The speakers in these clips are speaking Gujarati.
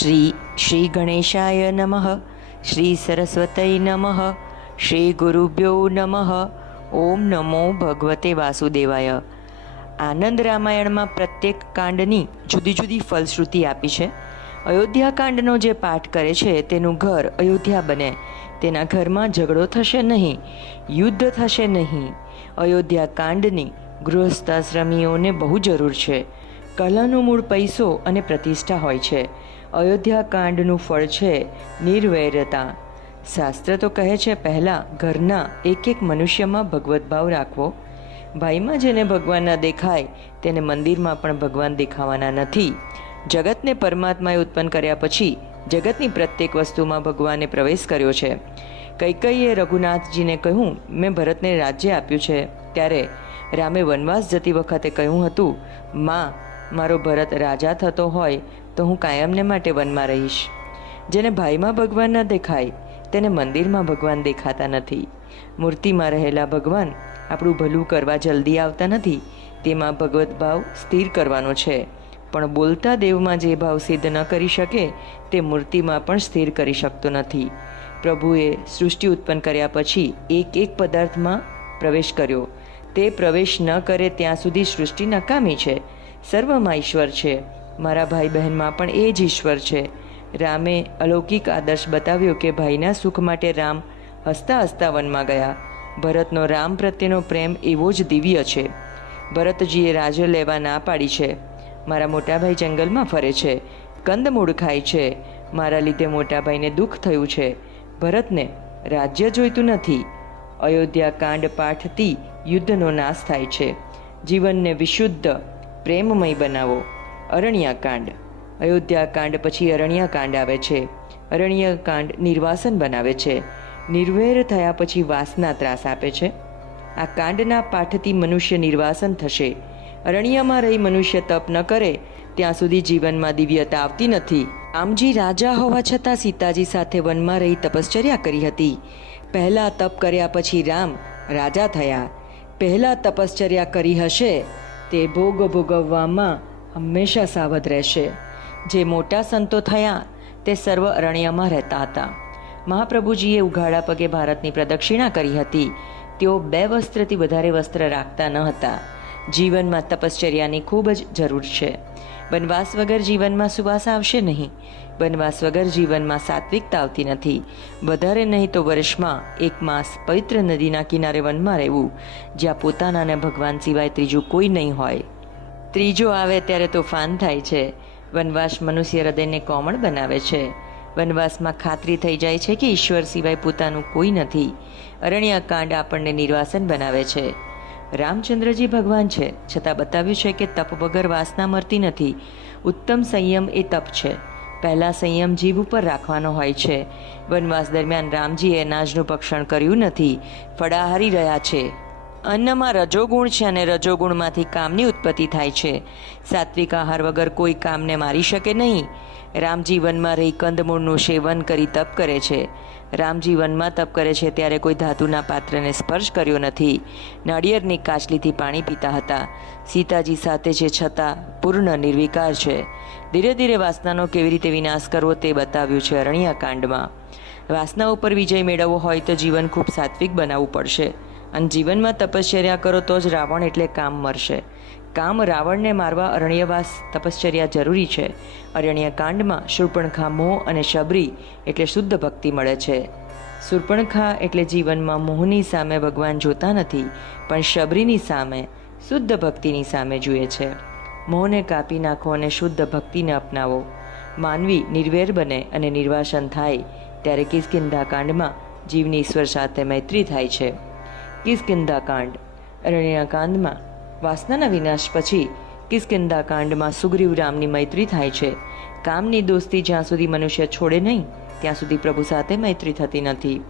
શ્રી શ્રી ગણેશાય નમઃ શ્રી સરસ્વતય નમઃ શ્રી ગુરુભ્યો નમઃ ઓમ નમો ભગવતે વાસુદેવાય આનંદ રામાયણમાં પ્રત્યેક કાંડની જુદી જુદી ફલશ્રુતિ આપી છે. અયોધ્યા કાંડનો જે પાઠ કરે છે, તેનું ઘર અયોધ્યા બને. તેના ઘરમાં ઝઘડો થશે નહીં, યુદ્ધ થશે નહીં. અયોધ્યા કાંડની ગૃહસ્થાશ્રમીઓને બહુ જરૂર છે. કલાનું મૂળ પૈસો અને પ્રતિષ્ઠા હોય છે. અયોધ્યા કાંડનું ફળ છે, નિર્વૈરતા. શાસ્ત્ર તો કહે છે, પહેલાં ઘરના એક એક મનુષ્યમાં ભગવત ભાવ રાખવો. ભાઈમાં જેને ભગવાન ન દેખાય, તેને મંદિરમાં પણ ભગવાન દેખાવાના નથી. જગતને પરમાત્માએ ઉત્પન્ન કર્યા પછી જગતની પ્રત્યેક વસ્તુમાં ભગવાને પ્રવેશ કર્યો છે. કૈકૈયે રઘુનાથજીને કહ્યું, મેં ભરતને રાજ્ય આપ્યું છે. ત્યારે રામે વનવાસ જતી વખતે કહ્યું હતું, માં, મારો ભરત રાજા થતો હોય તો હું કાયમને માટે વનમાં રહીશ. જેને ભાઈમાં ભગવાન ન દેખાય, તેને મંદિરમાં ભગવાન દેખાતા નથી. મૂર્તિમાં રહેલા ભગવાન આપણું ભલું કરવા જલ્દી આવતા નથી, તેમાં ભગવત ભાવ સ્થિર કરવાનો છે. પણ બોલતા દેવમાં જે ભાવ સિદ્ધ ન કરી શકે, તે મૂર્તિમાં પણ સ્થિર કરી શકતો નથી. પ્રભુએ સૃષ્ટિ ઉત્પન્ન કર્યા પછી એક એક પદાર્થમાં પ્રવેશ કર્યો. તે પ્રવેશ ન કરે ત્યાં સુધી સૃષ્ટિ નકામી છે. સર્વમાં ઈશ્વર છે. મારા ભાઈ બહેનમાં પણ એ જ ઈશ્વર છે. રામે અલૌકિક આદર્શ બતાવ્યો કે ભાઈના સુખ માટે રામ હસતા હસતા વનમાં ગયા. ભરતનો રામ પ્રત્યેનો પ્રેમ એવો જ દિવ્ય છે. ભરતજીએ રાજ લેવા ના પાડી છે. મારા મોટાભાઈ જંગલમાં ફરે છે. કંદમૂળ ખાય છે. મારા લીધે મોટાભાઈને દુઃખ થયું છે. ભરતને રાજ્ય જોઈતું નથી. અયોધ્યા કાંડ પાઠથી યુદ્ધનો નાશ થાય છે. જીવનને વિશુદ્ધ, પ્રેમમય બનાવો. અરણ્યકાંડ. અયોધ્યાકાંડ પછી અરણ્યકાંડ આવે છે. અરણ્યકાંડ નિર્વાસન બનાવે છે. નિર્વેર થયા પછી વાસના ત્રાસ આપે છે. આ કાંડના પાઠથી મનુષ્ય નિર્વાસન થશે. અરણ્યમાં રહી મનુષ્ય તપ ન કરે, ત્યાં સુધી જીવનમાં દિવ્યતા આવતી નથી. આમજી રાજા હોવા છતાં સીતાજી સાથે વનમાં રહી તપશ્ચર્યા કરી હતી. પહેલાં તપ કર્યા પછી રામ રાજા થયા. પહેલાં તપશ્ચર્યા કરી હશે તે ભોગ ભોગવવામાં હંમેશા સાવધ રહેશે. જે મોટા સંતો થયા, તે સર્વ અરણ્યમાં રહેતા હતા. મહાપ્રભુજીએ ઉઘાડા પગે ભારતની પ્રદક્ષિણા કરી હતી. તેઓ બે વસ્ત્રથી વધારે વસ્ત્ર રાખતા ન હતા. જીવનમાં તપશ્ચર્યાની ખૂબ જ જરૂર છે. વનવાસ વગર જીવનમાં સુવાસ આવશે નહીં. વનવાસ વગર જીવનમાં સાત્વિકતા આવતી નથી. વધારે નહીં તો વર્ષમાં એક માસ પવિત્ર નદીના કિનારે વનમાં રહેવું, જ્યાં પોતાના અને ભગવાન સિવાય ત્રીજું કોઈ નહીં હોય. ત્રીજો આવે ત્યારે તોફાન થાય છે. વનવાસ મનુષ્ય હૃદયને કોમળ બનાવે છે. વનવાસમાં ખાતરી થઈ જાય છે કે ઈશ્વર સિવાય પોતાનું કોઈ નથી. અરણ્યકાંડ આપણને નિર્વાસન બનાવે છે. રામચંદ્રજી ભગવાન છે. છતાં બતાવ્યું છે કે તપ વગર વાસના મરતી નથી. ઉત્તમ સંયમ એ તપ છે. પહેલાં સંયમ જીવ ઉપર રાખવાનો હોય છે. વનવાસ દરમિયાન રામજીએ અનાજનું ભક્ષણ કર્યું નથી. ફળાહારી રહ્યા છે. અન્નમાં રજોગુણ છે અને રજોગુણમાંથી કામની ઉત્પત્તિ થાય છે. સાત્વિક આહાર વગર કોઈ કામને મારી શકે નહીં. રામજીવનમાં રહી કંદમૂળનું સેવન કરી તપ કરે છે. રામજીવનમાં તપ કરે છે ત્યારે કોઈ ધાતુના પાત્રને સ્પર્શ કર્યો નથી. નાળિયેરની કાચલીથી પાણી પીતા હતા. સીતાજી સાથે છે છતાં પૂર્ણ નિર્વિકાર છે. ધીરે ધીરે વાસનાનો કેવી રીતે વિનાશ કરવો તે બતાવ્યું છે અરણ્યાકાંડમાં. વાસના ઉપર વિજય મેળવવો હોય તો જીવન ખૂબ સાત્વિક બનાવવું પડશે. અને જીવનમાં તપશ્ચર્યા કરો તો જ રાવણ એટલે કામ મરશે. કામ રાવણને મારવા અરણ્યવાસ તપશ્ચર્યા જરૂરી છે. અરણ્યકાંડમાં શૂર્પણખા મોહ અને શબરી એટલે શુદ્ધ ભક્તિ મળે છે. શૂર્પણખા એટલે જીવનમાં મોહની સામે ભગવાન જોતા નથી, પણ શબરીની સામે, શુદ્ધ ભક્તિની સામે જુએ છે. મોહને કાપી નાખો અને શુદ્ધ ભક્તિને અપનાવો. માનવી નિર્વેર બને અને નિર્વાસન થાય, ત્યારે કિસ્કિંધા કાંડમાં જીવની ઈશ્વર સાથે મૈત્રી થાય છે. કિસ્કિંધા કાંડ અરણ્યકાંડમાં વાસનાના વિનાશ પછી કિસ્કિંદા કાંડમાં સુગ્રીવ રામની મૈત્રી થાય છે. કામની દોસ્તી જ્યાં સુધી મનુષ્ય છોડે નહીં, ત્યાં સુધી પ્રભુ સાથે મૈત્રી થતી નથી.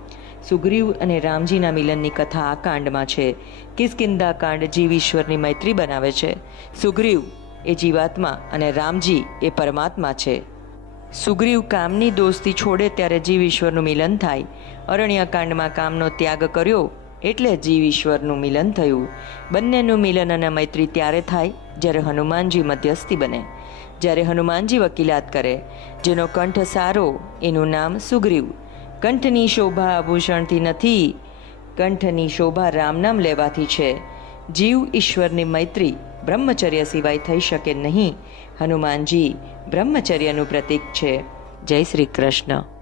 સુગ્રીવ અને રામજીના મિલનની કથા આ કાંડમાં છે. કિસ્કિંદા કાંડ જીવ મૈત્રી બનાવે છે. સુગ્રીવ એ જીવાત્મા અને રામજી એ પરમાત્મા છે. સુગ્રીવ કામની દોસ્તી છોડે ત્યારે જીવ ઈશ્વરનું મિલન થાય. અરણ્યકાંડમાં કામનો ત્યાગ કર્યો એટલે જીવ ઈશ્વરનું મિલન થયું. બંનેનું મિલન અને મૈત્રી ત્યારે થાય જ્યારે હનુમાનજી મધ્યસ્થી બને. જ્યારે હનુમાનજી વકીલાત કરે, જેનો કંઠ સારો, એનું નામ સુગ્રીવ. કંઠની શોભા આભૂષણથી નથી, કંઠની શોભા રામ નામ લેવાથી છે. જીવ ઈશ્વરની મૈત્રી બ્રહ્મચર્ય સિવાય થઈ શકે નહીં. હનુમાનજી બ્રહ્મચર્યનું પ્રતીક છે. જય શ્રી કૃષ્ણ.